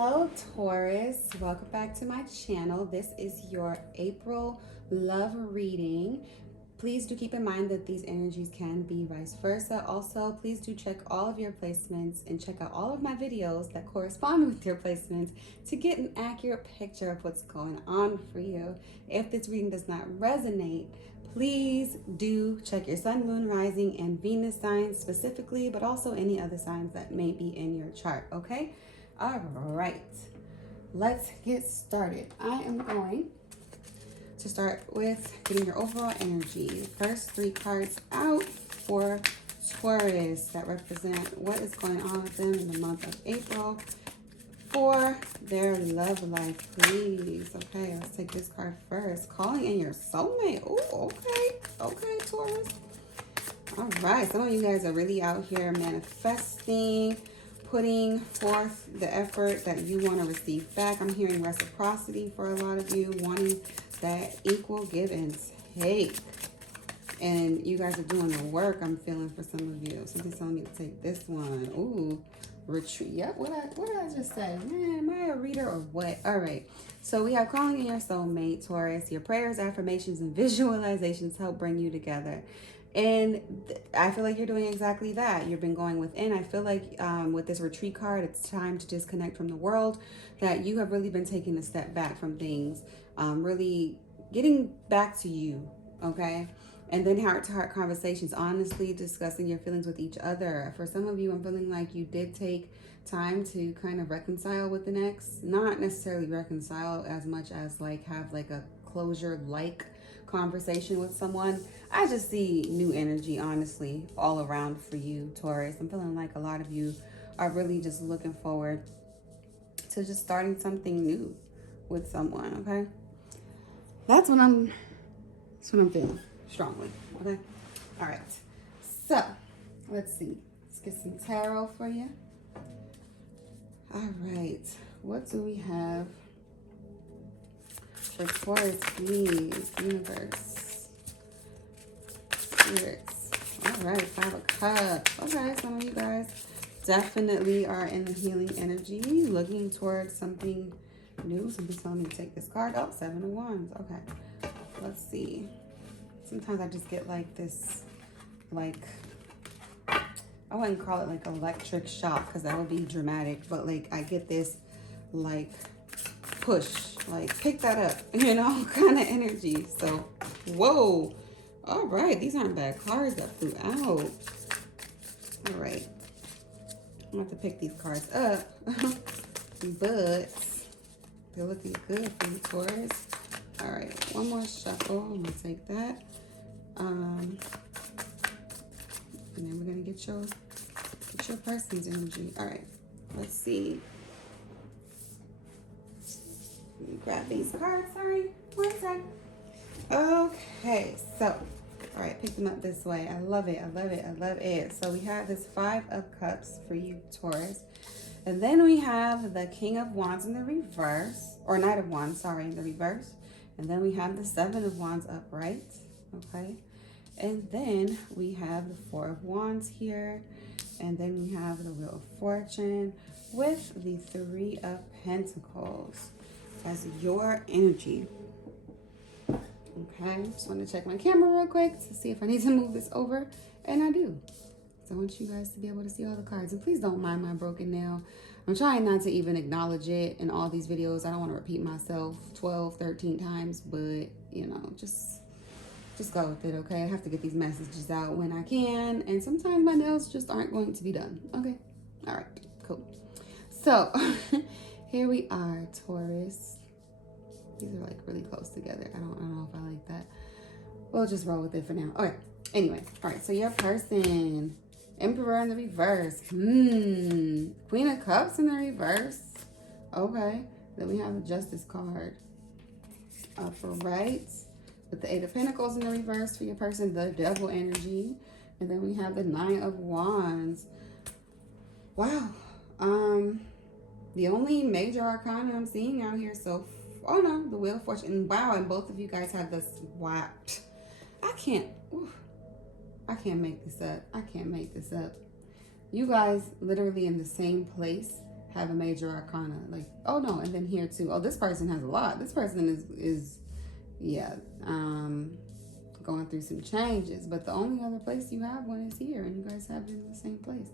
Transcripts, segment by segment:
Hello, Taurus. Welcome back to my channel. This is your April love reading. Please do keep in mind that these energies can be vice versa. Also, please do check all of your placements and check out all of my videos that correspond with your placements to get an accurate picture of what's going on for you. If this reading does not resonate, please do check your sun, moon, rising, and Venus signs specifically, but also any other signs that may be in your chart, okay? All right, let's get started. I am going to start with getting your overall energy. First three cards out for Taurus that represent what is going on with them in the month of April for their love life, please. Okay, let's take this card first. Calling in your soulmate. Oh, okay, Taurus. All right, some of you guys are really out here manifesting, putting forth the effort that you want to receive back. I'm hearing reciprocity for a lot of you, wanting that equal give and take. And you guys are doing the work, I'm feeling, for some of you. Somebody's telling me to take this one. Ooh, retreat. Yep, what did I just say? Man, am I a reader or what? All right. So we have calling in your soulmate, Taurus. Your prayers, affirmations, and visualizations help bring you together. And I feel like you're doing exactly that. You've been going within. I feel like with this retreat card, it's time to disconnect from the world, that you have really been taking a step back from things, really getting back to you, okay? And then heart-to-heart conversations, honestly discussing your feelings with each other. For some of you, I'm feeling like you did take time to kind of reconcile with an ex. Not necessarily reconcile as much as like have like a closure-like conversation with someone. I just see new energy, honestly, all around for you, Taurus. I'm feeling like a lot of you are really just looking forward to just starting something new with someone, okay? That's what I'm feeling strongly, okay? All right, so let's see. Let's get some tarot for you. All right, what do we have for Taurus, please? Universe, spirits. All right, 5 of Cups. Okay, some of you guys definitely are in the healing energy, looking towards something new. Somebody's telling me to take this card. Oh, 7 of Wands. Okay, let's see. Sometimes I just get like this, like, I wouldn't call it like electric shock because that would be dramatic, but like I get this like push, like pick that up, you know, kind of energy. So, whoa. All right, these aren't bad cards that flew out. All right, I'm gonna have to pick these cards up, but they're looking good for you, Taurus. All right, one more shuffle. I'm gonna take that. And then we're gonna get your person's energy. All right, let's see. Let me grab these cards. Sorry, one sec. Okay, so all right, pick them up this way. I love it. I love it. I love it. So we have this 5 of Cups for you, Taurus. And then we have the King of Wands in the reverse, or Knight of Wands, sorry, in the reverse. And then we have the 7 of Wands upright, okay? And then we have the 4 of Wands here. And then we have the Wheel of Fortune with the 3 of Pentacles as your energy. Okay, just want to check my camera real quick to see if I need to move this over. And I do. So I want you guys to be able to see all the cards. And please don't mind my broken nail. I'm trying not to even acknowledge it in all these videos. I don't want to repeat myself 12, 13 times, but you know, just go with it, okay? I have to get these messages out when I can, and sometimes my nails just aren't going to be done, okay? All right, cool. So here we are, Taurus. These are like really close together. I don't know if I like that. We'll just roll with it for now. Okay, anyway, all right, so your person, Emperor in the reverse. Queen of Cups in the reverse. Okay, then we have the Justice card. Upright. With the 8 of Pentacles in the reverse for your person, the Devil energy. And then we have the 9 of Wands. Wow. The only major arcana I'm seeing out here, so, oh no, the Wheel of Fortune. And wow, and both of you guys have this, wow. I can't make this up. I can't make this up. You guys literally in the same place have a major arcana. Like, oh no, and then here too. Oh, this person has a lot. This person is yeah, going through some changes. But the only other place you have one is here, and you guys have it in the same place.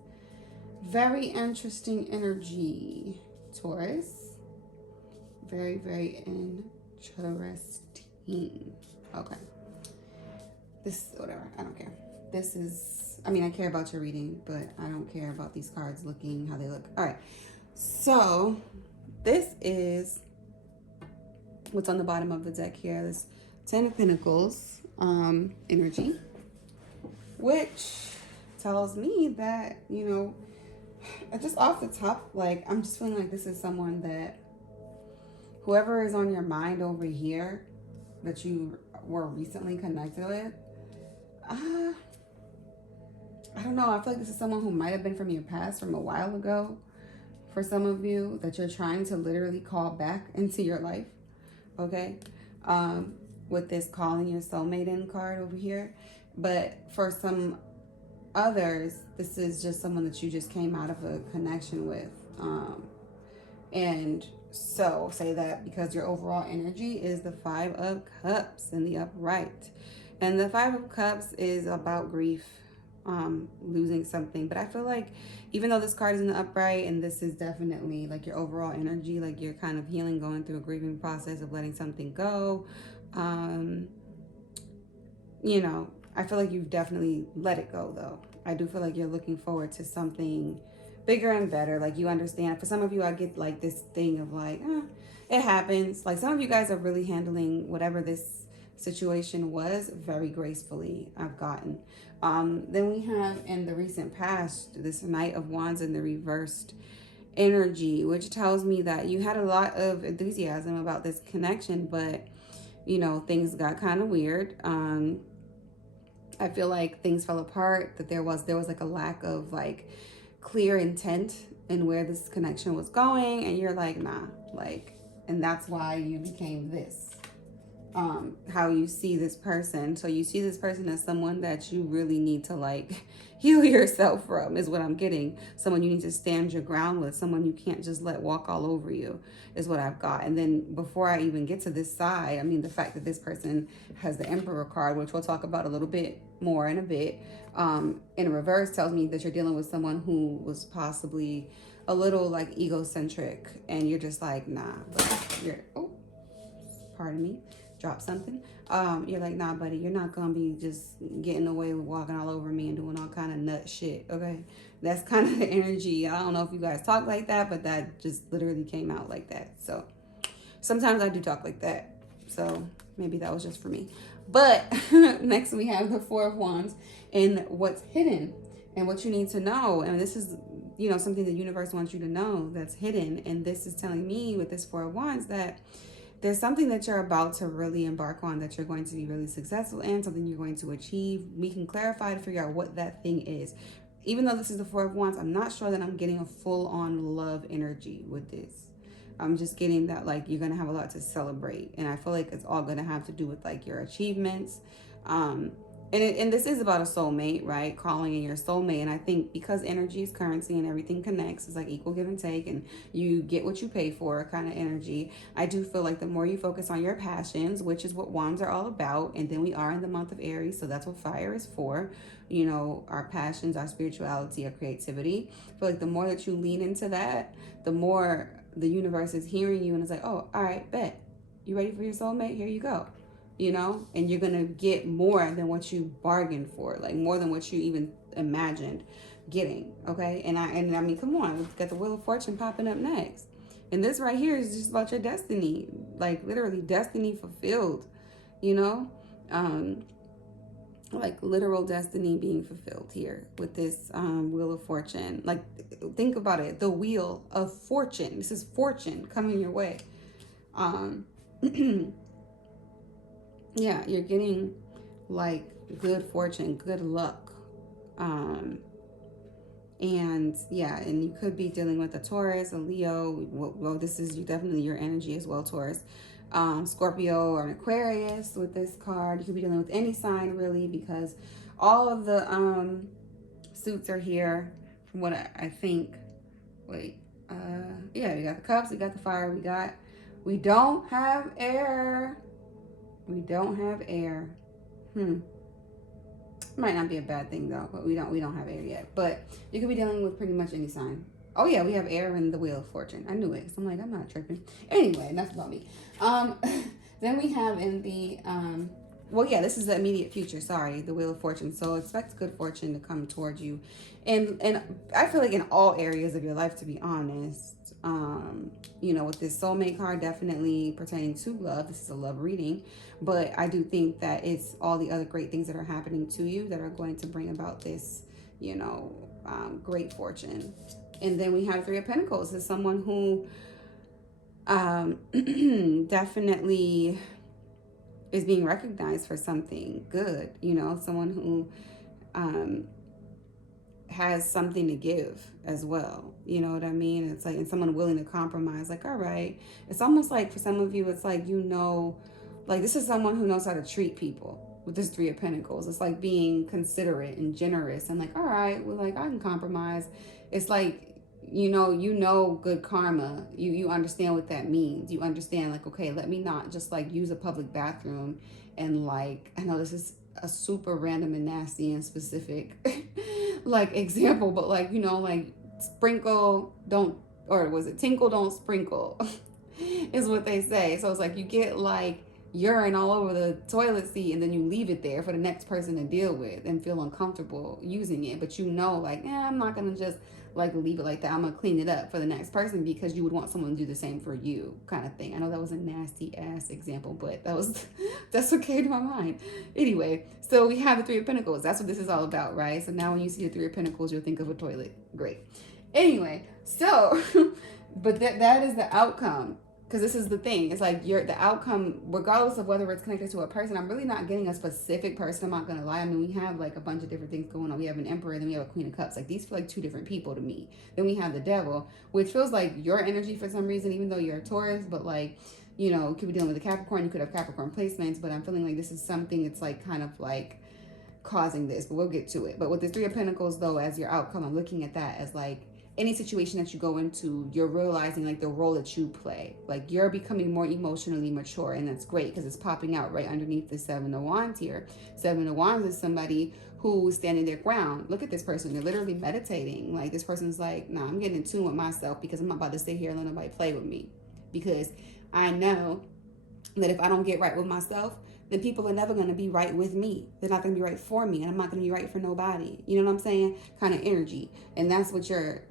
Very interesting energy, Taurus. Very, very interesting. Okay. This, whatever, I don't care. This is, I mean, I care about your reading, but I don't care about these cards looking how they look. All right. So this is what's on the bottom of the deck here. This 10 of Pentacles energy, which tells me that, you know, just off the top, like, I'm just feeling like this is someone that whoever is on your mind over here that you were recently connected with, I don't know. I feel like this is someone who might have been from your past from a while ago for some of you that you're trying to literally call back into your life, okay? With this calling your soulmate in card over here. But for some others, this is just someone that you just came out of a connection with. And so say that because your overall energy is the 5 of Cups in the upright. And the 5 of Cups is about grief, losing something. But I feel like even though this card is in the upright and this is definitely like your overall energy, like you're kind of healing, going through a grieving process of letting something go, you know, I feel like you've definitely let it go though. I do feel like you're looking forward to something bigger and better. Like you understand, for some of you, I get like this thing of like, it happens. Like some of you guys are really handling whatever this situation was very gracefully, I've gotten. Then we have in the recent past, this Knight of Wands in the reversed energy, which tells me that you had a lot of enthusiasm about this connection, but you know, things got kind of weird. I feel like things fell apart, that there was like a lack of like clear intent in where this connection was going, and you're like, nah, like, and that's why you became this. How you see this person. So you see this person as someone that you really need to like heal yourself from, is what I'm getting. Someone you need to stand your ground with, someone you can't just let walk all over you, is what I've got. And then before I even get to this side, I mean, the fact that this person has the Emperor card, which we'll talk about a little bit more in a bit, in reverse tells me that you're dealing with someone who was possibly a little like egocentric, and you're just like, nah, but you're, oh, pardon me, drop something. You're like, nah, buddy, you're not gonna be just getting away with walking all over me and doing all kind of nut shit, okay? That's kind of the energy. I don't know if you guys talk like that, but that just literally came out like that. So sometimes I do talk like that, so maybe that was just for me. But next we have the 4 of Wands and what's hidden and what you need to know. And this is, you know, something the universe wants you to know that's hidden. And this is telling me with this 4 of Wands that there's something that you're about to really embark on, that you're going to be really successful in, something you're going to achieve. We can clarify to figure out what that thing is. Even though this is the 4 of Wands, I'm not sure that I'm getting a full-on love energy with this. I'm just getting that like you're going to have a lot to celebrate. And I feel like it's all going to have to do with like your achievements. And this is about a soulmate, right? Calling in your soulmate. And I think because energy is currency and everything connects, it's like equal give and take, and you get what you pay for kind of energy. I do feel like the more you focus on your passions, which is what wands are all about, and then we are in the month of Aries, so that's what fire is for. You know, our passions, our spirituality, our creativity. I feel like the more that you lean into that, the more the universe is hearing you, and it's like, oh, all right, bet. You ready for your soulmate? Here you go. You know, and you're going to get more than what you bargained for, like more than what you even imagined getting. Okay. And I mean, come on, we've got the Wheel of Fortune popping up next. And this right here is just about your destiny, like literally destiny fulfilled, you know, like literal destiny being fulfilled here with this Wheel of Fortune. Like, think about it. The Wheel of Fortune. This is fortune coming your way. Yeah, you're getting like good fortune, good luck. And yeah, and you could be dealing with a Taurus, a Leo. Well, this is definitely your energy as well, Taurus. Scorpio or an Aquarius with this card. You could be dealing with any sign really, because all of the suits are here from what I think. Wait, Yeah, we got the cups, we got the fire, we don't have air. We don't have air. Might not be a bad thing though, but we don't have air yet. But you could be dealing with pretty much any sign. Oh yeah, we have air in the Wheel of Fortune. I knew it. So I'm like, I'm not tripping. Anyway, enough about me. Then we have in the well, yeah, this is the immediate future. Sorry, the Wheel of Fortune. So expect good fortune to come towards you, and I feel like in all areas of your life, to be honest. With this soulmate card, definitely pertaining to love. This is a love reading, but I do think that it's all the other great things that are happening to you that are going to bring about this, great fortune. And then we have Three of Pentacles. Is someone who definitely is being recognized for something good, someone who has something to give as well. You know what I mean? It's like, and someone willing to compromise, like, all right. It's almost like for some of you, it's like, like this is someone who knows how to treat people with this Three of Pentacles. It's like being considerate and generous and like, all right, well, like I can compromise. It's like, good karma. You understand what that means. You understand like, okay, let me not just like use a public bathroom and like, I know this is a super random and nasty and specific like example, but like, like sprinkle, don't, or was it tinkle, don't sprinkle is what they say. So it's like you get like urine all over the toilet seat and then you leave it there for the next person to deal with and feel uncomfortable using it. But like, I'm not going to just like leave it like that. I'm going to clean it up for the next person because you would want someone to do the same for you kind of thing. I know that was a nasty ass example, but that's okay to my mind. Anyway, so we have the Three of Pentacles. That's what this is all about, right? So now when you see the Three of Pentacles, you'll think of a toilet. Great. Anyway, so, but that is the outcome. Because this is the thing. It's like the outcome, regardless of whether it's connected to a person. I'm really not getting a specific person. I'm not going to lie. I mean, we have like a bunch of different things going on. We have an Emperor, then we have a Queen of Cups. Like these feel like two different people to me. Then we have the Devil, which feels like your energy for some reason, even though you're a Taurus. But like, you could be dealing with a Capricorn. You could have Capricorn placements. But I'm feeling like this is something that's like kind of like causing this. But we'll get to it. But with the Three of Pentacles, though, as your outcome, I'm looking at that as like, any situation that you go into, you're realizing like the role that you play. Like you're becoming more emotionally mature, and that's great because it's popping out right underneath the Seven of Wands here. Seven of Wands is somebody who's standing their ground. Look at this person. They're literally meditating. Like this person's like, nah, I'm getting in tune with myself because I'm not about to sit here and let nobody play with me. Because I know that if I don't get right with myself, then people are never going to be right with me. They're not going to be right for me, and I'm not going to be right for nobody. You know what I'm saying? Kind of energy. And that's what you're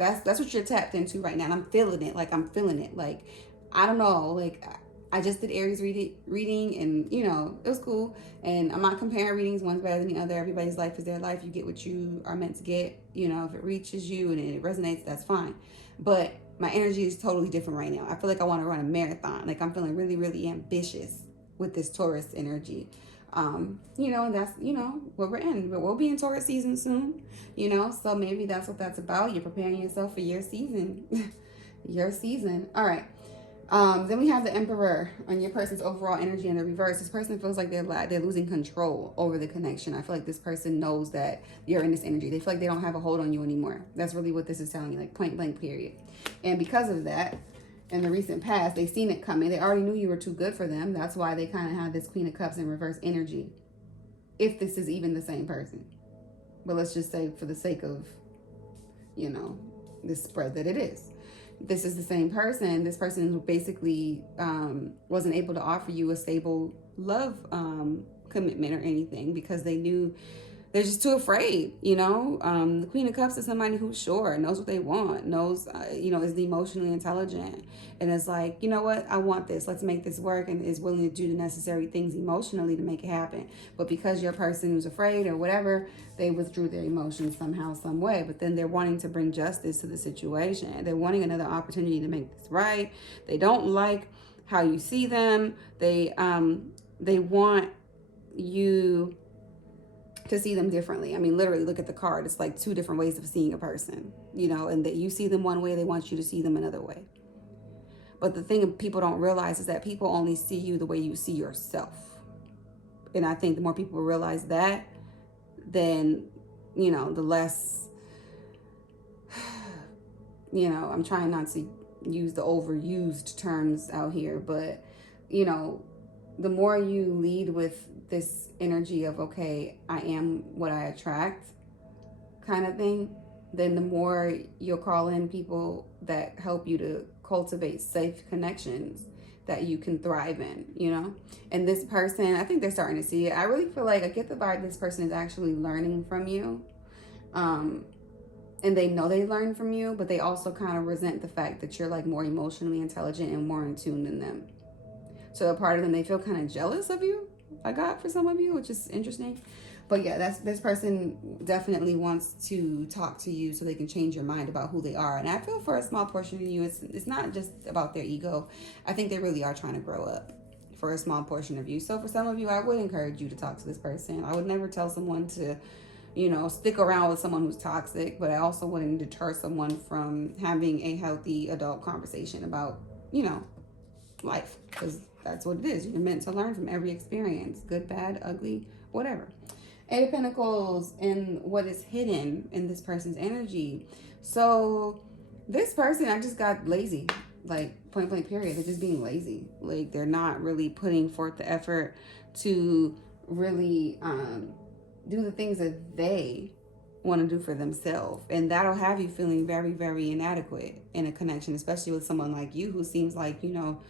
tapped into right now. And I'm feeling it. Like I'm feeling it. Like, I don't know. Like I just did Aries reading and it was cool. And I'm not comparing readings. One's better than the other. Everybody's life is their life. You get what you are meant to get. If it reaches you and it resonates, that's fine. But my energy is totally different right now. I feel like I want to run a marathon. Like I'm feeling really, really ambitious with this Taurus energy. And that's, what we're in. But we'll be in Taurus season soon, so maybe that's what that's about. You're preparing yourself for your season. Your season. All right. Then we have the Emperor on your person's overall energy in the reverse. This person feels like they're losing control over the connection. I feel like this person knows that you're in this energy. They feel like they don't have a hold on you anymore. That's really what this is telling you, like point blank period. And because of that, in the recent past, they seen it coming. They already knew you were too good for them. That's why they kind of have this Queen of Cups in reverse energy. If this is even the same person. But let's just say for the sake of, this spread that it is. This is the same person. This person basically wasn't able to offer you a stable love commitment or anything because they knew they're just too afraid, The Queen of Cups is somebody who's sure, knows what they want, knows, is emotionally intelligent. And it's like, you know what? I want this. Let's make this work, and is willing to do the necessary things emotionally to make it happen. But because you're a person who's afraid or whatever, they withdrew their emotions somehow, some way. But then they're wanting to bring justice to the situation. They're wanting another opportunity to make this right. They don't like how you see them. They want you to see them differently. I mean, literally look at the card. It's like two different ways of seeing a person, and that you see them one way, they want you to see them another way. But the thing people don't realize is that people only see you the way you see yourself. And I think the more people realize that, then, the less you know, I'm trying not to use the overused terms out here, but, you know, the more you lead with this energy of, okay, I am what I attract kind of thing, then the more you'll call in people that help you to cultivate safe connections that you can thrive in, you know? And this person, I think they're starting to see it. I really feel like I get the vibe this person is actually learning from you. And they know they learn from you, but they also kind of resent the fact that you're like more emotionally intelligent and more in tune than them. So a part of them, they feel kind of jealous of you, I got for some of you, which is interesting. But yeah, this person definitely wants to talk to you so they can change your mind about who they are. And I feel for a small portion of you, it's not just about their ego. I think they really are trying to grow up for a small portion of you. So for some of you, I would encourage you to talk to this person. I would never tell someone to, you know, stick around with someone who's toxic, but I also wouldn't deter someone from having a healthy adult conversation about, you know, life, because that's what it is. You're meant to learn from every experience, good, bad, ugly, whatever. Eight of Pentacles and what is hidden in this person's energy. So this person, I just got lazy, like point blank period. They're just being lazy. Like they're not really putting forth the effort to really do the things that they want to do for themselves. And that'll have you feeling very, very inadequate in a connection, especially with someone like you who seems like, you know,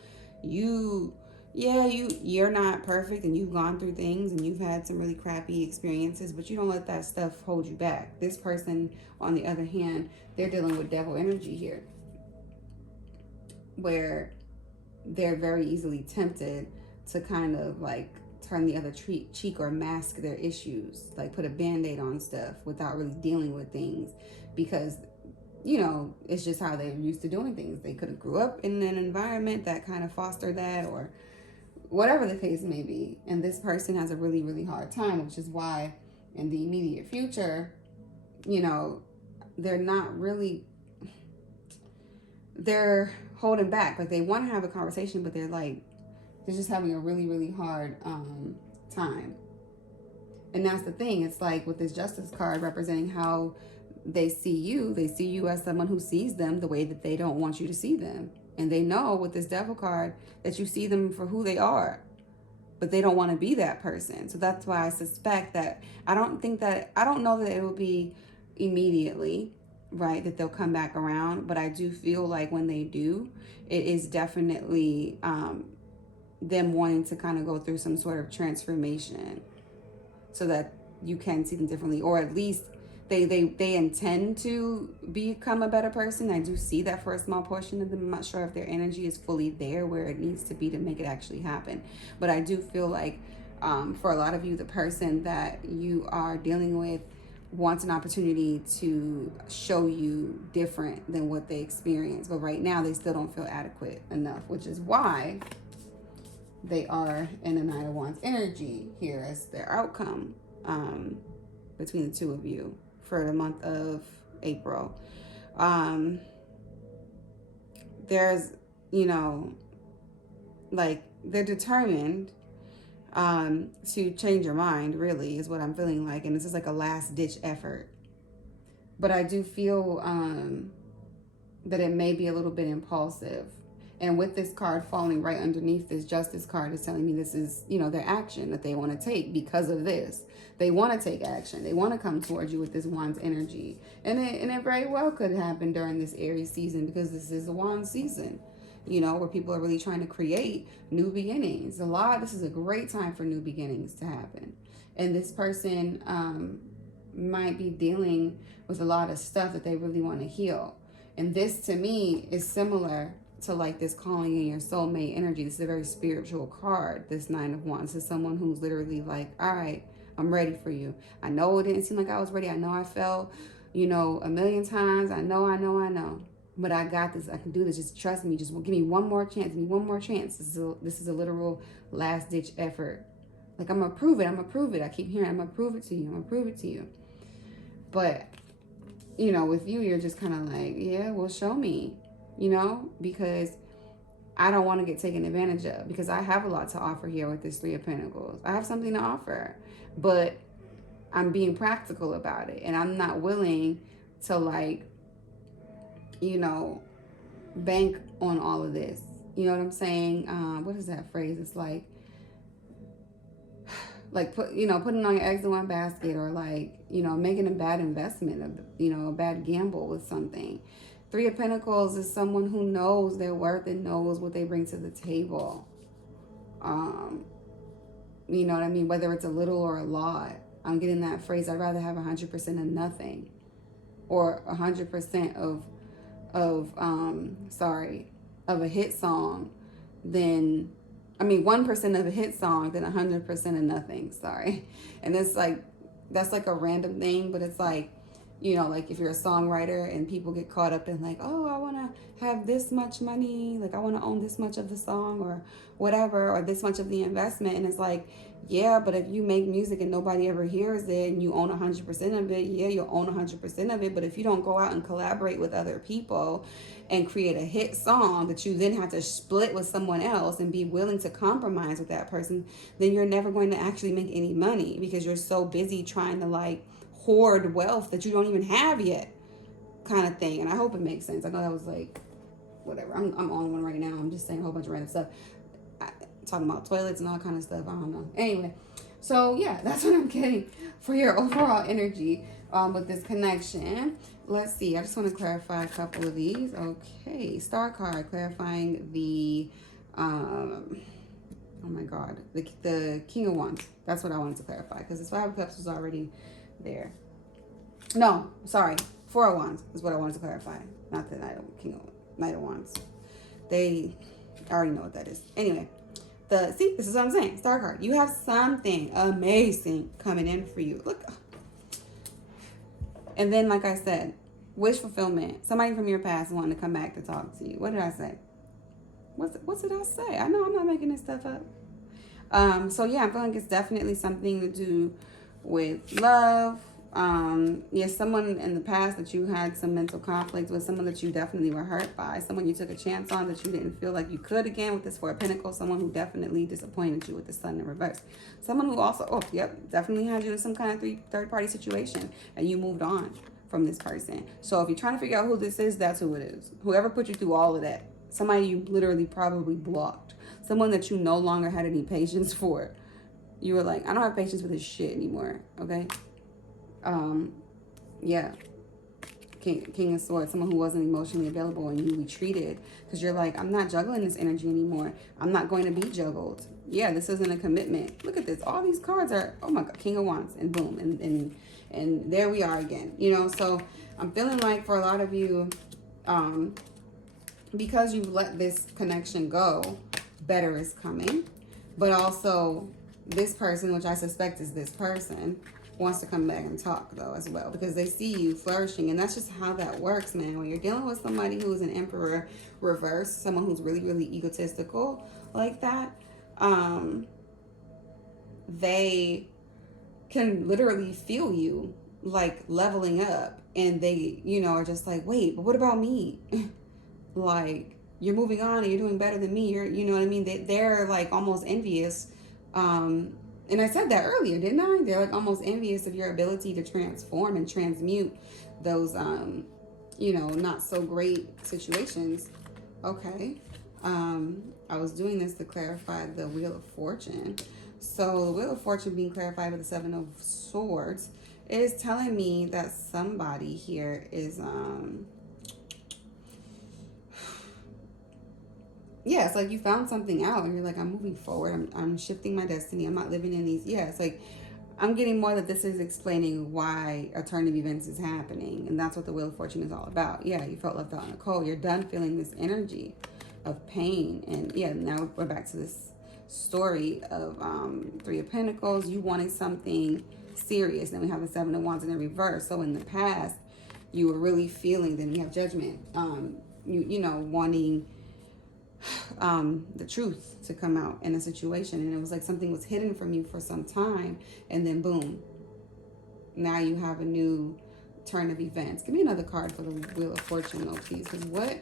you're not perfect and you've gone through things and you've had some really crappy experiences, but you don't let that stuff hold you back. This person, on the other hand, they're dealing with devil energy here, where they're very easily tempted to kind of like turn the other cheek or mask their issues, like put a band-aid on stuff without really dealing with things, because, you know, it's just how they're used to doing things. They could have grew up in an environment that kind of fostered that, or whatever the case may be. And this person has a really, really hard time, which is why in the immediate future, you know, they're holding back. Like they want to have a conversation, but they're just having a really, really hard time. And that's the thing. It's like with this Justice card representing how they see you as someone who sees them the way that they don't want you to see them. And they know with this Devil card that you see them for who they are, but they don't want to be that person. So that's why I suspect that I don't know that it will be immediately, right, that they'll come back around. But I do feel like when they do, it is definitely them wanting to kind of go through some sort of transformation so that you can see them differently, or at least they intend to become a better person. I do see that for a small portion of them. I'm not sure if their energy is fully there where it needs to be to make it actually happen. But I do feel like for a lot of you, the person that you are dealing with wants an opportunity to show you different than what they experience. But right now, they still don't feel adequate enough, which is why they are in a Nine of Wands energy here as their outcome between the two of you for the month of April. There's, you know, like they're determined to change your mind, really, is what I'm feeling like. And this is like a last ditch effort. But I do feel that it may be a little bit impulsive. And with this card falling right underneath this Justice card is telling me this is, you know, their action that they want to take because of this. They want to take action. They want to come towards you with this Wands energy. And it very well could happen during this Aries season, because this is the Wands season, you know, where people are really trying to create new beginnings. This is a great time for new beginnings to happen. And this person might be dealing with a lot of stuff that they really want to heal. And this, to me, is similar to like this calling in your soulmate energy. This is a very spiritual card, this Nine of Wands. This is someone who's literally like, all right, I'm ready for you. I know it didn't seem like I was ready. I know I fell, you know, a million times. I know. But I got this. I can do this. Just trust me. Just give me one more chance. Give me one more chance. This is a literal last ditch effort. Like, I'm going to prove it. I keep hearing, I'm going to prove it to you. But, you know, with you, you're just kind of like, yeah, well, show me. You know, because I don't want to get taken advantage of, because I have a lot to offer here with this Three of Pentacles. I have something to offer, but I'm being practical about it. And I'm not willing to, like, you know, bank on all of this. You know what I'm saying? What is that phrase? It's like putting all your eggs in one basket, or like, you know, making a bad investment, you know, a bad gamble with something. Three of Pentacles is someone who knows their worth and knows what they bring to the table. You know what I mean? Whether it's a little or a lot. I'm getting that phrase, I'd rather have 100% of nothing, or 100% of a hit song than, 1% of a hit song than 100% of nothing, sorry. And it's like, that's like a random thing, but it's like, you know, like if you're a songwriter and people get caught up in like, oh, I want to have this much money, like I want to own this much of the song or whatever, or this much of the investment. And it's like, yeah, but if you make music and nobody ever hears it and you own 100% of it, yeah, you'll own 100% of it. But if you don't go out and collaborate with other people and create a hit song that you then have to split with someone else and be willing to compromise with that person, then you're never going to actually make any money, because you're so busy trying to like hoard wealth that you don't even have yet, kind of thing. And I hope it makes sense. I know that was like, whatever. I'm on one right now. I'm just saying a whole bunch of random stuff. Talking about toilets and all kind of stuff. I don't know. Anyway, so yeah, that's what I'm getting for your overall energy with this connection. Let's see. I just want to clarify a couple of these. Okay, star card clarifying the oh my god, the King of Wands. That's what I wanted to clarify, because this Five of Cups was already there. No, sorry, Four of Wands is what I wanted to clarify, not the Knight of Wands. I already know what that is. Anyway, see, this is what I'm saying. Star card. You have something amazing coming in for you. Look. And then, like I said, wish fulfillment. Somebody from your past wanting to come back to talk to you. What did I say? What did I say? I know I'm not making this stuff up. So yeah, I'm feeling it's definitely something to do with love. Someone in the past that you had some mental conflict with, someone that you definitely were hurt by, someone you took a chance on that you didn't feel like you could again with this Four of Pentacles, someone who definitely disappointed you with the Sun in reverse, someone who also, definitely had you in some kind of third-party situation, and you moved on from this person. So if you're trying to figure out who this is, that's who it is. Whoever put you through all of that, somebody you literally probably blocked, someone that you no longer had any patience for. You were like, I don't have patience with this shit anymore, okay? King of Swords, someone who wasn't emotionally available, and you retreated because you're like, I'm not juggling this energy anymore. I'm not going to be juggled. Yeah, this isn't a commitment. Look at this. All these cards are, oh my God, King of Wands, and boom, and there we are again. You know, so I'm feeling like for a lot of you, because you've let this connection go, better is coming. But also, this person, which I suspect is this person, wants to come back and talk though as well, because they see you flourishing. And that's just how that works, man. When you're dealing with somebody who's an Emperor reverse, someone who's really, really egotistical like that, they can literally feel you like leveling up, and they, you know, are just like, wait, but what about me? Like, you're moving on and you're doing better than me. You know what I mean? They're like almost envious. And I said that earlier, didn't I? They're like almost envious of your ability to transform and transmute those, not so great situations. Okay. I was doing this to clarify the Wheel of Fortune. So the Wheel of Fortune being clarified with the Seven of Swords is telling me that somebody here is, yeah, it's like you found something out and you're like, I'm moving forward. I'm shifting my destiny. I'm not living in these. Yeah, it's like I'm getting more that this is explaining why a turn of events is happening. And that's what the Wheel of Fortune is all about. Yeah, you felt left out in the cold. You're done feeling this energy of pain. And yeah, now we're back to this story of Three of Pentacles. You wanted something serious. Then we have the Seven of Wands in the reverse. So in the past, you were really feeling, then we have Judgment. Wanting the truth to come out in a situation, and it was like something was hidden from you for some time, and then boom, now you have a new turn of events. Give me another card for the Wheel of Fortune though, please, because what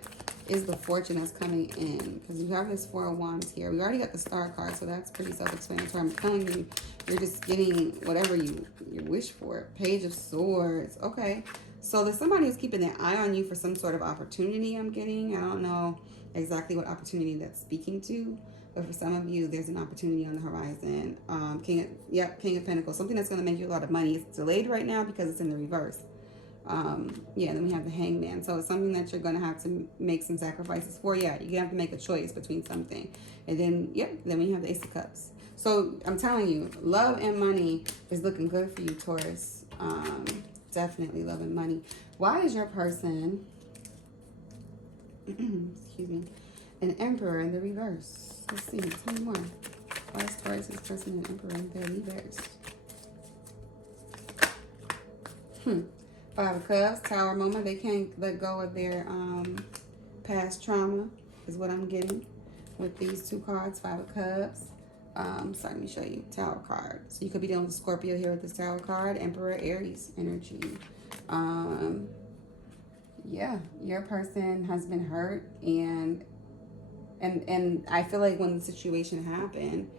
is the fortune that's coming in? Because you have this Four of Wands here. We already got the Star card, so that's pretty self-explanatory. I'm telling you, you're just getting whatever you wish for. Page of Swords. Okay, So there's somebody who's keeping their eye on you for some sort of opportunity, I'm getting. I don't know exactly what opportunity that's speaking to, but for some of you, there's an opportunity on the horizon. King of Pentacles, something that's going to make you a lot of money. It's delayed right now because it's in the reverse. Yeah, then we have the Hangman. So it's something that you're going to have to make some sacrifices for. Yeah, you're going to have to make a choice between something. And then, then we have the Ace of Cups. So I'm telling you, love and money is looking good for you, Taurus. Definitely love and money. Why is your person, excuse me, an Emperor in the reverse? Let's see, tell me more. Why is Taurus's person an Emperor in the reverse? Five of Cups, Tower moment. They can't let go of their past trauma is what I'm getting with these two cards. Five of Cups. Sorry, let me show you. Tower card. So you could be dealing with Scorpio here with this Tower card. Emperor, Aries energy. Yeah, your person has been hurt, and I feel like when the situation happened,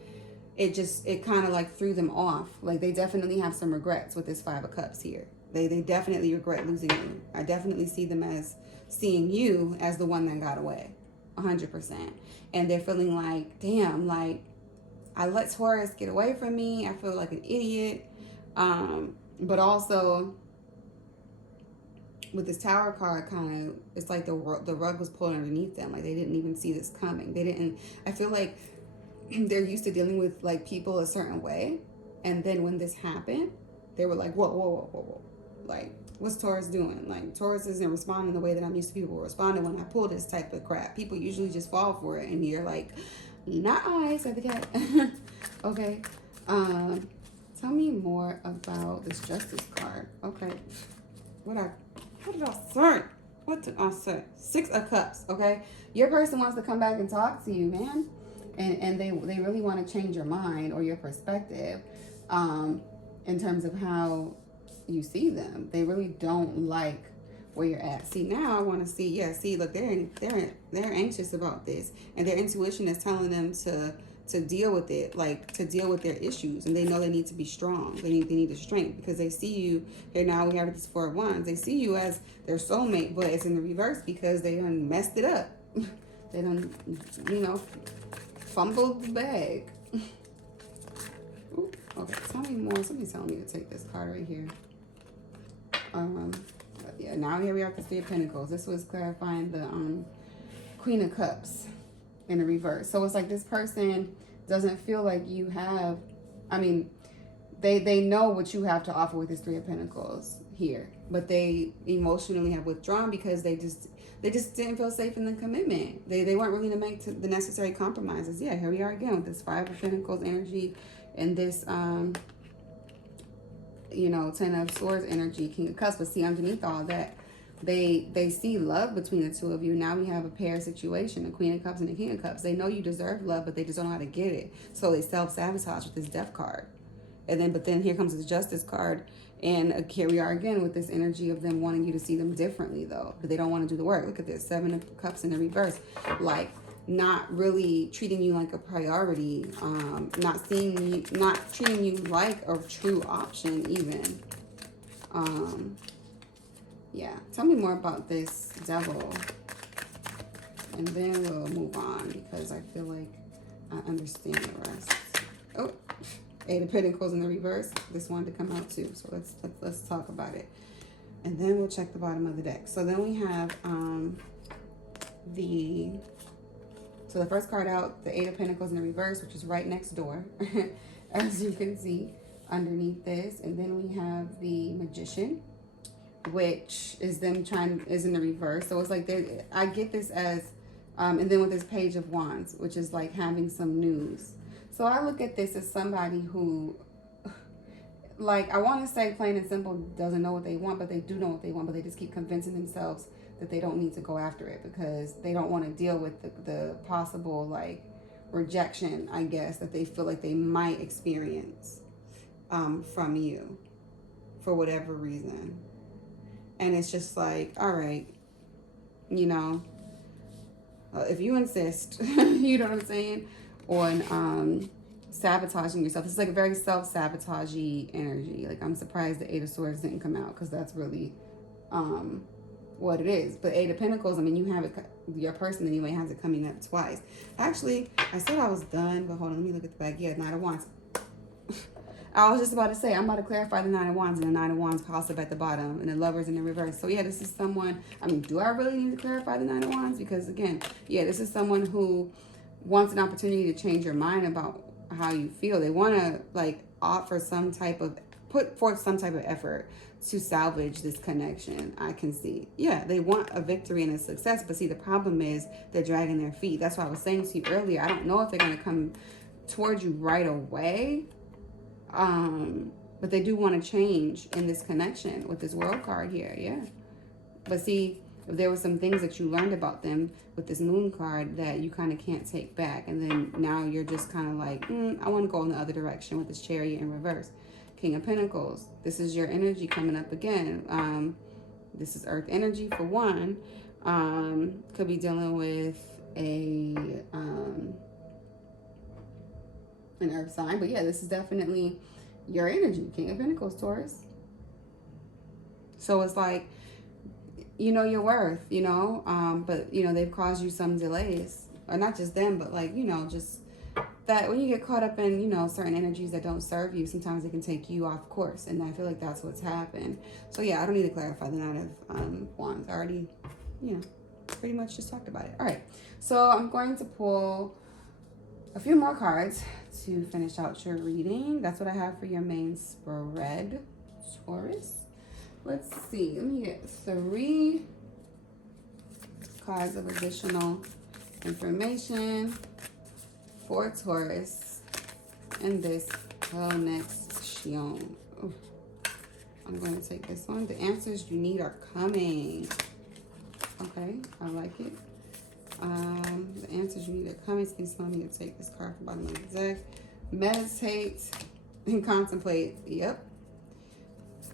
it kind of like threw them off. Like they definitely have some regrets with this Five of Cups here. They definitely regret losing you. I definitely see them as seeing you as the one that got away, 100%. And they're feeling like, damn, like I let Taurus get away from me. I feel like an idiot. But also with this Tower card, kind of, it's like the rug was pulled underneath them. Like they didn't even see this coming. They didn't. I feel like they're used to dealing with like people a certain way, and then when this happened, they were like, whoa, whoa, whoa, whoa, whoa. Like, what's Taurus doing? Like, Taurus isn't responding the way that I'm used to people responding when I pull this type of crap. People usually just fall for it, and you're like, not I, said the cat. Okay. Tell me more about this Justice card. Okay. What did I say? What did I say? Six of Cups, okay? Your person wants to come back and talk to you, man. And they really want to change your mind or your perspective in terms of how you see them. They really don't like where you're at. See, now I want to see, look, they're anxious about this, and their intuition is telling them to deal with it, like to deal with their issues, and they know they need to be strong. They need the strength because they see you here. Now we have this Four of Wands. They see you as their soulmate, but it's in the reverse because they done messed it up. They done, fumbled the bag. Ooh, okay, tell me more. Somebody's telling me to take this card right here. Yeah, now here we are at the Three of Pentacles. This was clarifying the Queen of Cups in the reverse. So it's like this person doesn't feel like you have, I mean, they know what you have to offer with this Three of Pentacles here, but they emotionally have withdrawn because they just didn't feel safe in the commitment. They weren't willing to make the necessary compromises. Yeah, here we are again with this Five of Pentacles energy and this Ten of Swords energy, King of Cups. But see, underneath all that, they see love between the two of you. Now we have a pair situation, a Queen of Cups and a King of Cups. They know you deserve love, but they just don't know how to get it. So they self-sabotage with this Death card. But then here comes the Justice card. And here we are again with this energy of them wanting you to see them differently, though. But they don't want to do the work. Look at this, Seven of Cups in the reverse. Like, not really treating you like a priority. Not treating you like a true option, even. Yeah. Tell me more about this Devil. And then we'll move on because I feel like I understand the rest. Oh. Eight of Pentacles in the reverse. This wanted to come out too, so let's talk about it, and then we'll check the bottom of the deck. So then we have the first card out, the Eight of Pentacles in the reverse, which is right next door, as you can see underneath this, and then we have the Magician, which is in the reverse. So it's like I get this as, and then with this Page of Wands, which is like having some news. So I look at this as somebody who, like, I want to say plain and simple, doesn't know what they want, but they do know what they want, but they just keep convincing themselves that they don't need to go after it because they don't want to deal with the possible, like, rejection, I guess, that they feel like they might experience from you for whatever reason. And it's just like, all right, if you insist, you know what I'm saying? On sabotaging yourself. It's like a very self-sabotagey energy. Like, I'm surprised the Eight of Swords didn't come out because that's really what it is. But Eight of Pentacles, I mean, you have it, your person anyway has it coming up twice. Actually, I said I was done, but hold on, let me look at the back. Yeah, Knight of Wands. I was just about to say, I'm about to clarify the Nine of Wands, and the Nine of Wands pops up at the bottom, and the Lovers in the reverse. So yeah, this is someone, I mean, do I really need to clarify the Nine of Wands? Because again, yeah, this is someone who wants an opportunity to change your mind about how you feel. They want to like offer some type of, put forth some type of effort to salvage this connection. I can see. Yeah, they want a victory and a success, but see, the problem is they're dragging their feet. That's what I was saying to you earlier. I don't know if they're going to come towards you right away. But they do want to change in this connection with this World card here. Yeah. But see, if there were some things that you learned about them with this Moon card that you kind of can't take back. And then now you're just kind of like, I want to go in the other direction with this Chariot in reverse. King of Pentacles. This is your energy coming up again. This is Earth energy for one. Could be dealing with an Earth sign. But yeah, this is definitely your energy. King of Pentacles, Taurus. So it's like, you know your worth, you know, but, you know, they've caused you some delays. Or not just them, but like, you know, just that when you get caught up in, you know, certain energies that don't serve you, sometimes it can take you off course. And I feel like that's what's happened. So yeah, I don't need to clarify the Nine of Wands. I already, you know, pretty much just talked about it. All right. So I'm going to pull a few more cards to finish out your reading. That's what I have for your main spread, Taurus. Let's see. Let me get 3 cards of additional information for Taurus in this connection. I'm going to take this one. The answers you need are coming. Okay, I like it. The answers you need are coming. Please tell me to take this card from the bottom of the deck. Meditate and contemplate. Yep.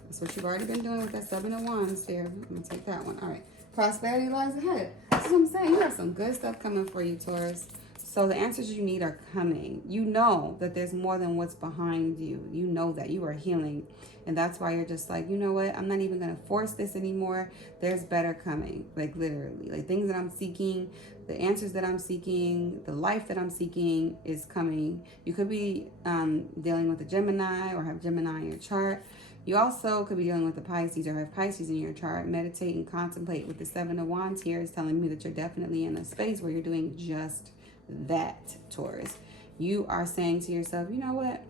That's what you've already been doing with that Seven of Wands there. I'm going to take that one. All right. Prosperity lies ahead. That's what I'm saying. You have some good stuff coming for you, Taurus. So the answers you need are coming. You know that there's more than what's behind you. You know that you are healing. And that's why you're just like, you know what? I'm not even going to force this anymore. There's better coming. Like literally. Like things that I'm seeking, the answers that I'm seeking, the life that I'm seeking is coming. You could be dealing with a Gemini or have Gemini in your chart. You also could be dealing with a Pisces or have Pisces in your chart. Meditate and contemplate with the Seven of Wands here is telling me that you're definitely in a space where you're doing just that, Taurus. You are saying to yourself, you know what?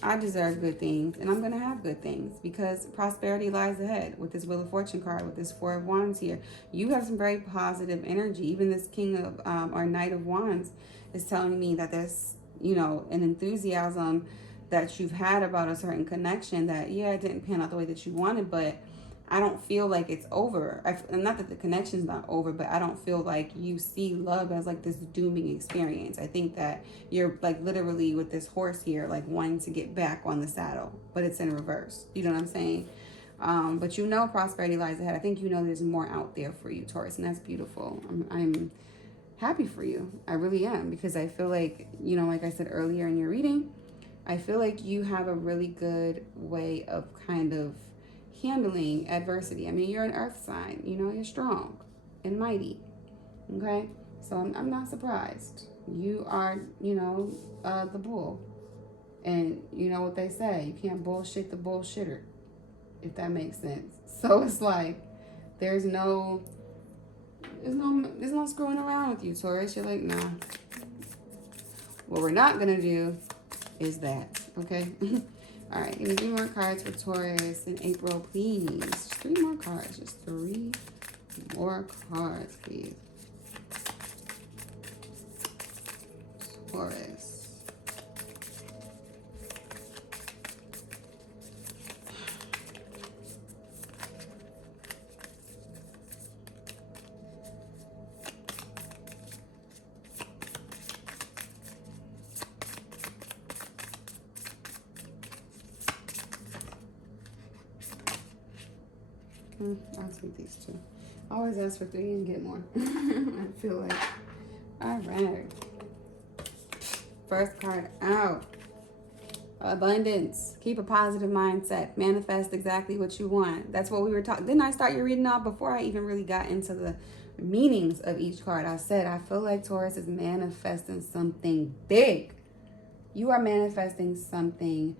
I deserve good things and I'm going to have good things because prosperity lies ahead with this Wheel of Fortune card, with this Four of Wands here. You have some very positive energy. Even this King of or Knight of Wands is telling me that there's, you know, an enthusiasm that you've had about a certain connection that, yeah, it didn't pan out the way that you wanted, but I don't feel like it's over. Not that the connection's not over, but I don't feel like you see love as like this dooming experience. I think that you're like literally with this horse here, like wanting to get back on the saddle, but it's in reverse. You know what I'm saying? But you know prosperity lies ahead. I think you know there's more out there for you, Taurus, and that's beautiful. I'm happy for you. I really am, because I feel like, you know, like I said earlier in your reading, I feel like you have a really good way of kind of handling adversity. I mean, you're an earth sign, you know, you're strong and mighty. Okay. So I'm not surprised. You are, you know, the bull, and you know what they say, you can't bullshit the bullshitter, if that makes sense. So it's like, there's no screwing around with you, Taurus. You're like, nah, what we're not going to do is that. Okay. All right, give me 3 more cards for Taurus in April, please. Just 3 more cards. Just 3 more cards, please. Taurus. I'll take these 2. I always ask for 3 and get more. I feel like. All right. First card out. Abundance. Keep a positive mindset. Manifest exactly what you want. That's what we were talking. Didn't I start your reading off before I even really got into the meanings of each card? I said I feel like Taurus is manifesting something big. You are manifesting something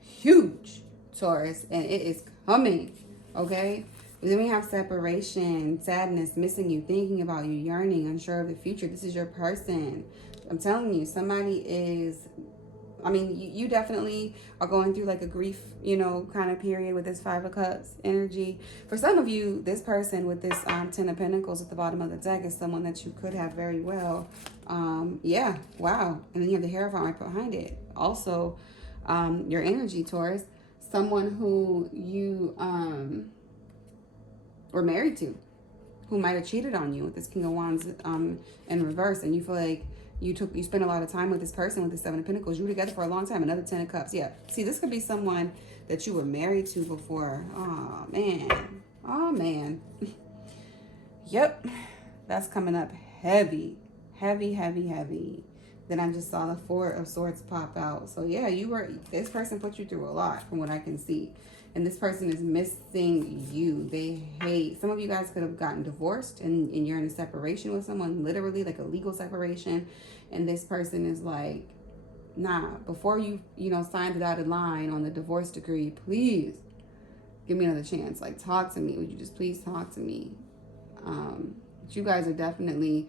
huge, Taurus, and it is coming. Okay? Then we have separation, sadness, missing you, thinking about you, yearning, unsure of the future. This is your person. I'm telling you, somebody is, I mean, you definitely are going through like a grief, kind of period with this Five of Cups energy. For some of you, this person with this Ten of Pentacles at the bottom of the deck is someone that you could have very well. Yeah, wow. And then you have the Hierophant right behind it. Also, your energy, Taurus. Someone who you were married to, who might have cheated on you with this King of Wands in reverse, and you feel like you spent a lot of time with this person with the Seven of Pentacles. You were together for a long time. Another Ten of Cups. Yeah. See, this could be someone that you were married to before. Oh, man. Oh, man. Yep. That's coming up heavy. Heavy, heavy, heavy. Then I just saw the Four of Swords pop out. So, yeah, this person put you through a lot from what I can see. And this person is missing you. They hate. Some of you guys could have gotten divorced and you're in a separation with someone, literally like a legal separation. And this person is like, nah, before you sign the dotted line on the divorce decree, please give me another chance. Like, talk to me. Would you just please talk to me? But you guys are definitely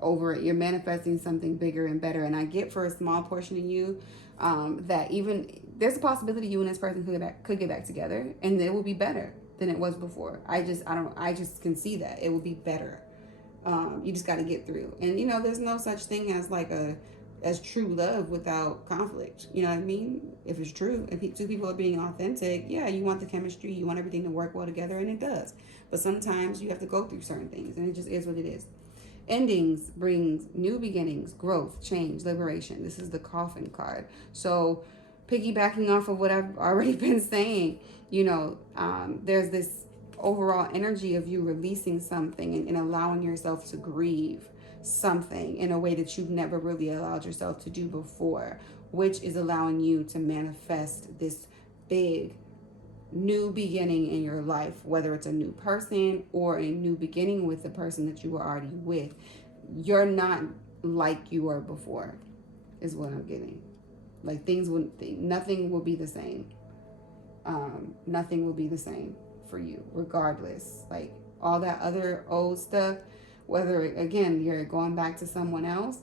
over it. You're manifesting something bigger and better. And I get for a small portion of you that even there's a possibility you and this person could get back together, and it will be better than it was before. I just can see that it will be better. You just got to get through. And there's no such thing as as true love without conflict. You know what I mean? If it's true, if two people are being authentic, yeah, you want the chemistry, you want everything to work well together, and it does. But sometimes you have to go through certain things, and it just is what it is. Endings brings new beginnings, growth, change, liberation. This is the Coffin card. So piggybacking off of what I've already been saying, there's this overall energy of you releasing something and allowing yourself to grieve something in a way that you've never really allowed yourself to do before, which is allowing you to manifest this big new beginning in your life, whether it's a new person or a new beginning with the person that you were already with. You're not like you were before, is what I'm getting. Like nothing will be the same. Nothing will be the same for you, regardless. Like all that other old stuff, whether again you're going back to someone else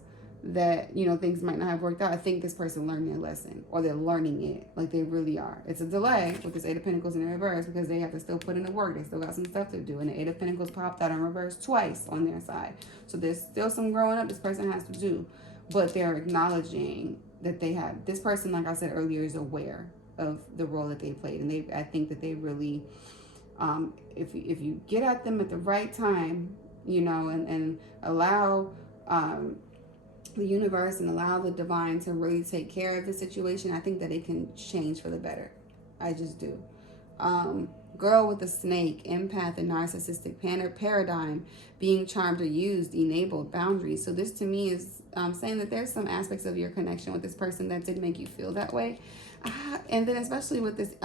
that things might not have worked out. I think this person learned their lesson, or they're learning it. Like they really are. It's a delay with this Eight of Pentacles in reverse because they have to still put in the work. They still got some stuff to do, and the Eight of Pentacles popped out in reverse twice on their side. So there's still some growing up this person has to do, but they're acknowledging that they have. This person, like I said earlier, is aware of the role that they played, and I think that they really, if you get at them at the right time, and allow the universe and allow the divine to really take care of the situation, I think that it can change for the better. I just do. Girl with a snake, empath and narcissistic paradigm, being charmed or used, enabled, boundaries. So this to me is saying that there's some aspects of your connection with this person that did make you feel that way. And then especially with this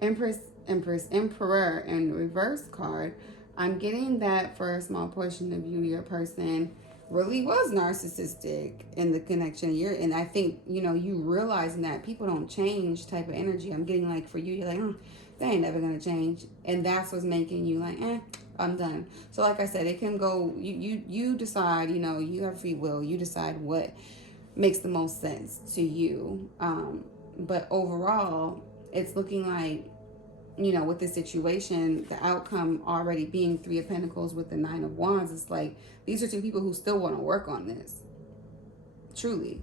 Emperor and reverse card, I'm getting that for a small portion of you, your person really was narcissistic in the connection. And I think, you realizing that people don't change type of energy. I'm getting like for you, you're like, they ain't never gonna change. And that's what's making you like, I'm done. So like I said, it can go, you decide, you have free will. You decide what makes the most sense to you. But overall, it's looking like, with this situation, the outcome already being Three of Pentacles with the Nine of Wands, it's like these are two people who still want to work on this. Truly.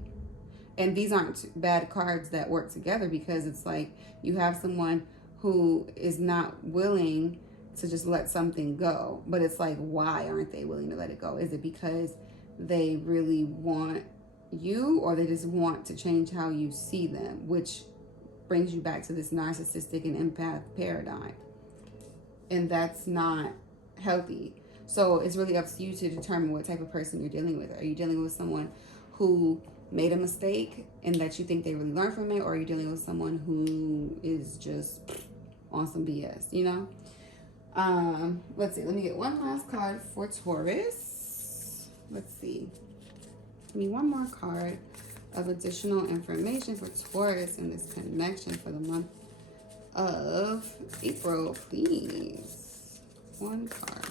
And these aren't bad cards that work together, because it's like you have someone who is not willing to just let something go. But it's like, why aren't they willing to let it go? Is it because they really want you, or they just want to change how you see them, which brings you back to this narcissistic and empath paradigm, and that's not healthy. So it's really up to you to determine what type of person you're dealing with. Are you dealing with someone who made a mistake and that you think they really learned from it, or you're dealing with someone who is just on some BS, you know? Let's see. Let me get one last card for Taurus. Let's see. Give me one more card of additional information for Taurus in this connection for the month of April, please. One card.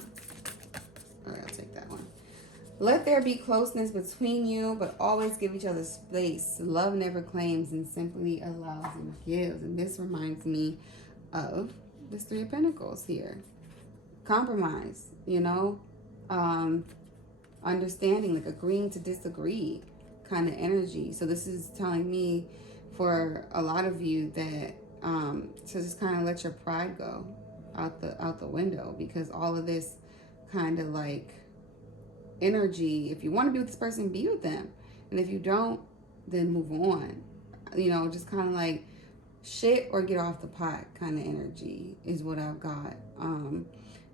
All right, I'll take that one. Let there be closeness between you, but always give each other space. Love never claims and simply allows and gives. And this reminds me of this Three of Pentacles here. Compromise, you know, understanding, like agreeing to disagree kind of energy. So this is telling me for a lot of you that to just kind of let your pride go out the window, because all of this kind of like energy, if you want to be with this person, be with them, and if you don't, then move on, you know, just kind of like shit or get off the pot kind of energy is what I've got.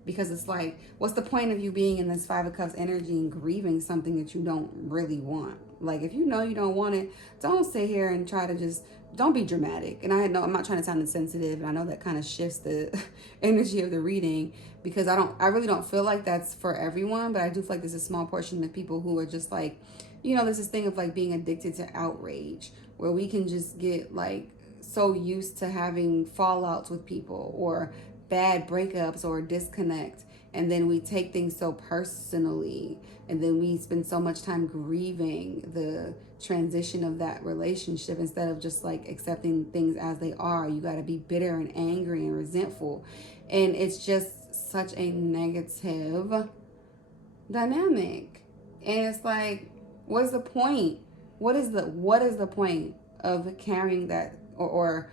Because it's like, what's the point of you being in this Five of Cups energy and grieving something that you don't really want? Like, if you know you don't want it, don't sit here and try to just, don't be dramatic. And I know I'm not trying to sound insensitive, and I know that kind of shifts the energy of the reading, because I really don't feel like that's for everyone, but I do feel like there's a small portion of people who are just like, you know, there's this thing of like being addicted to outrage, where we can just get like so used to having fallouts with people or bad breakups or disconnect, and then we take things so personally, and then we spend so much time grieving the transition of that relationship instead of just like accepting things as they are. You got to be bitter and angry and resentful, and it's just such a negative dynamic. And it's like, what's the point? What is the point of carrying that or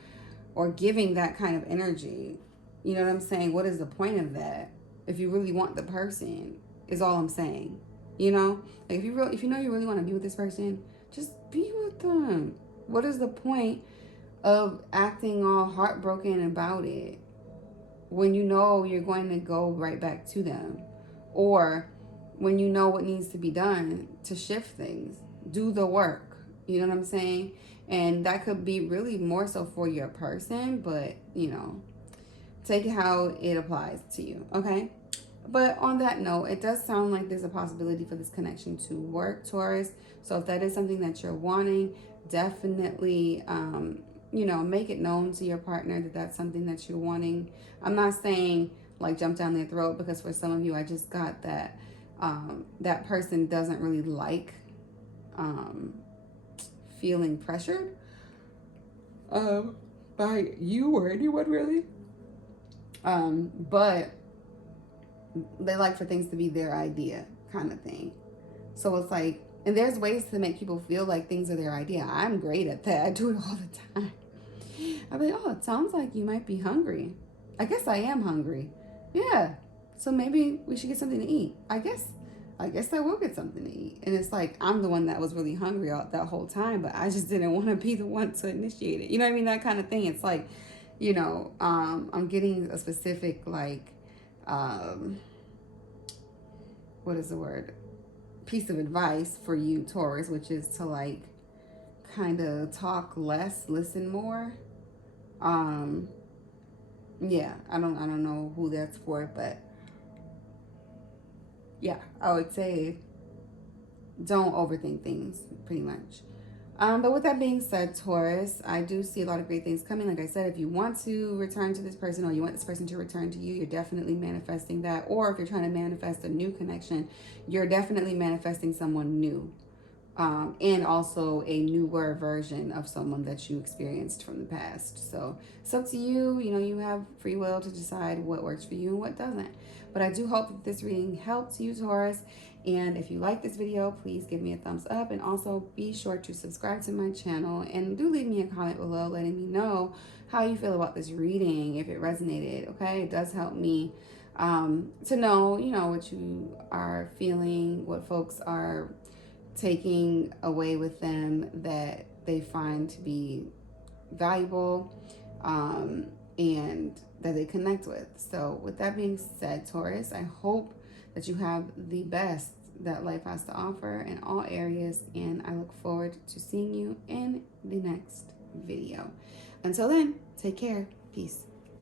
giving that kind of energy? You know what I'm saying? What is the point of that? If you really want the person, is all I'm saying. You know, like if you know you really want to be with this person, just be with them. What is the point of acting all heartbroken about it when you know you're going to go right back to them, or when you know what needs to be done to shift things? Do the work. You know what I'm saying? And that could be really more so for your person, but you know, take how it applies to you, okay? But on that note, it does sound like there's a possibility for this connection to work, Taurus. So if that is something that you're wanting, definitely, you know, make it known to your partner that that's something that you're wanting. I'm not saying like jump down their throat, because for some of you, I just got that that person doesn't really like feeling pressured by you or anyone really. But they like for things to be their idea kind of thing. So it's like, and there's ways to make people feel like things are their idea. I'm great at that. I do it all the time. I'll be like, oh, it sounds like you might be hungry. I guess I am hungry. Yeah. So maybe we should get something to eat. I guess I will get something to eat. And it's like, I'm the one that was really hungry all that whole time, but I just didn't want to be the one to initiate it. You know what I mean? That kind of thing. It's like, you know, I'm getting a specific, like, what is the word? Piece of advice for you, Taurus, which is to like kind of talk less, listen more. Yeah, I don't know who that's for, but yeah, I would say don't overthink things, pretty much. But with that being said, Taurus, I do see a lot of great things coming. Like I said, if you want to return to this person, or you want this person to return to you, you're definitely manifesting that. Or if you're trying to manifest a new connection, you're definitely manifesting someone new. And also a newer version of someone that you experienced from the past. So it's up to you. You know, you have free will to decide what works for you and what doesn't. But I do hope that this reading helped you, Taurus. And if you like this video, please give me a thumbs up, and also be sure to subscribe to my channel, and do leave me a comment below letting me know how you feel about this reading, if it resonated. Okay, it does help me to know, you know, what you are feeling, what folks are taking away with them that they find to be valuable, and that they connect with. So with that being said, Taurus, I hope that you have the best that life has to offer in all areas. And I look forward to seeing you in the next video. Until then, take care. Peace.